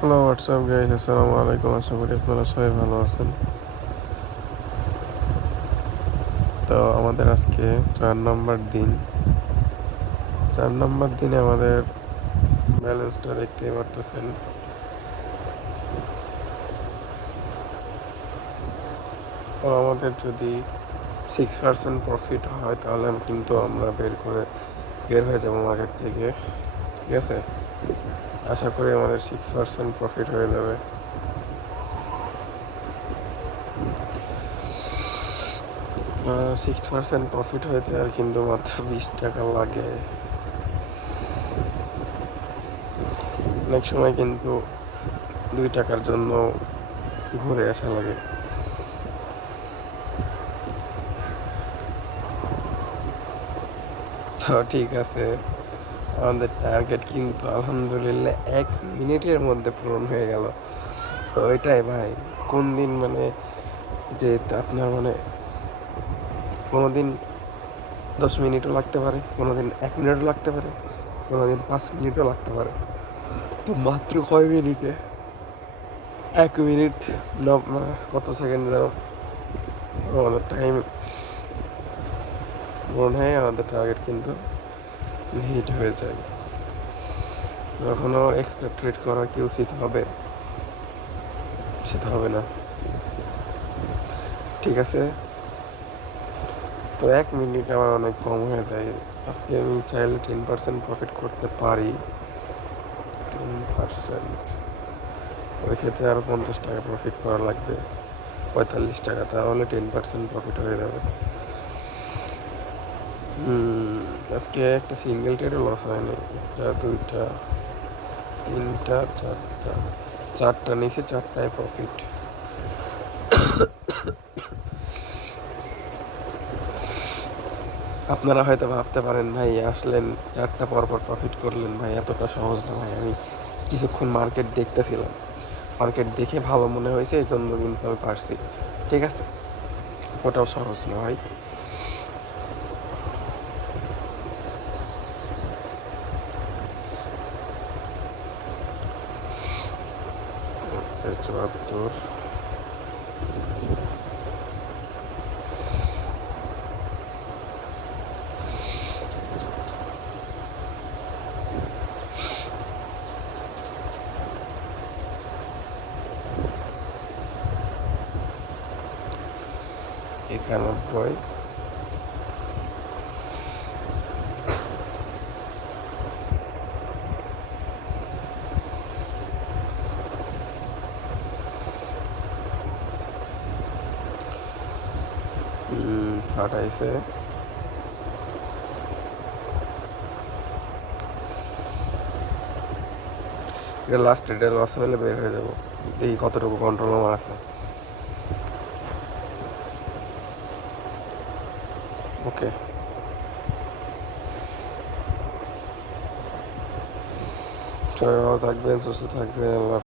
Hello WhatsApp guys, আসসালামু আলাইকুম। আশা করি আপনারা সবাই ভালো আছেন। তো আমাদের আজকে 4 নম্বর দিন। 4 নম্বর দিনে আমাদের ব্যালেন্সটা দেখতেই পারতেছেন। তো আমাদের যদি 6% প্রফিট হয় তাহলে কিন্তু আমরা বের হয়ে যাব মার্কেট থেকে। ঠিক আছে, আশা করি আমাদের 6% প্রফিট হয়ে যাবে। 6% প্রফিট হইতে আর কিন্তু মাত্র 20 টাকা লাগে। অনেক সময় কিন্তু 2 টাকার জন্য ঘুরে আসা লাগে। তো ঠিক আছে, আমাদের টার্গেট কিন্তু আলহামদুলিল্লাহ 1 মিনিটের মধ্যে পূরণ হয়ে গেল। তো এটাই ভাই, কোন দিন যে আপনার কোনোদিন 10 মিনিটও লাগতে পারে, কোনোদিন 1 মিনিটও লাগতে পারে, কোনোদিন 5 মিনিটও লাগতে পারে। তো মাত্র কয় মিনিটে 1 মিনিট কত সেকেন্ড যেন আমাদের টাইম পূরণ হয়ে আমাদের টার্গেট কিন্তু হিট হয়ে যায়। যখন আমার এক্সট্রা ট্রেড করা কি উচিত হবে? সেটা হবে না। ঠিক আছে, তো 1 মিনিট আমার অনেক কম হয়ে যায়। আজকে আমি চাইলে 10% প্রফিট করতে পারি। 10%, ওই ক্ষেত্রে আরও 50 টাকা প্রফিট করা লাগবে, 45 টাকা, তাহলে 10% প্রফিট হয়ে যাবে। আজকে একটা সিঙ্গেল ট্রেডও লস হয়নি। একটা, দুইটা, তিনটা, চারটা নিচে, চারটায় প্রফিট। আপনারা হয়তো ভাবতে পারেন, ভাই আসলেন 4টা পরপর প্রফিট করলেন, ভাই এতটা সহজ না। ভাই আমি কিছুক্ষণ মার্কেট দেখতেছিলাম, মার্কেট দেখে ভালো মনে হয়েছে, এই জন্য কিন্তু আমি পারছি। ঠিক আছে, এতটাও সহজ না ভাই। ওকে, 74, একানব্বই, ফাটাইছে। এটা লাস্ট, এটা লস হলে বের হয়ে যাব। দেখি কতটুকু কন্ট্রোল আমার আছে। ওকে, সবাই ভালো থাকবেন, সুস্থ থাকবেন। আল্লাহ